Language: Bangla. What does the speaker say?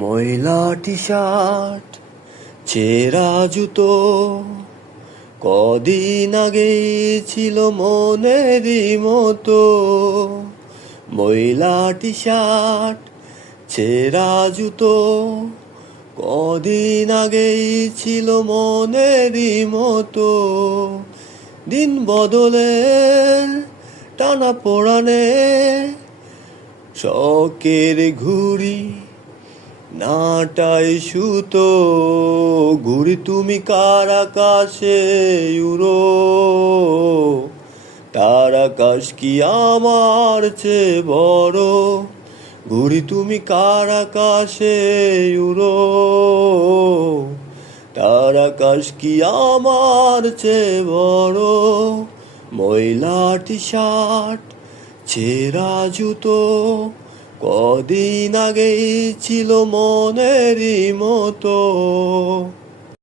ময়লা টি শার্ট, ছেঁড়া জুতো, কদিন আগেই ছিল মনেরই মতো। ময়লা টি শার্ট, ছেঁড়া জুতো, কদিন আগেই ছিল মনেরই মতো। দিন বদলের টানা পোড়ানে শখের ঘুড়ি নাটাই সুতো। ঘুড়ি তুমি কার আকাশে উড়ো, তার আকাশ কি আমার চেয়ে বড়। ঘুড়ি তুমি কার আকাশে উড়ো, তার আকাশ কি আমার চেয়ে বড়। ময়লা টি শার্ট, ছেঁড়া জুতো, কদিন আগেই ছিল মনেরই মতো।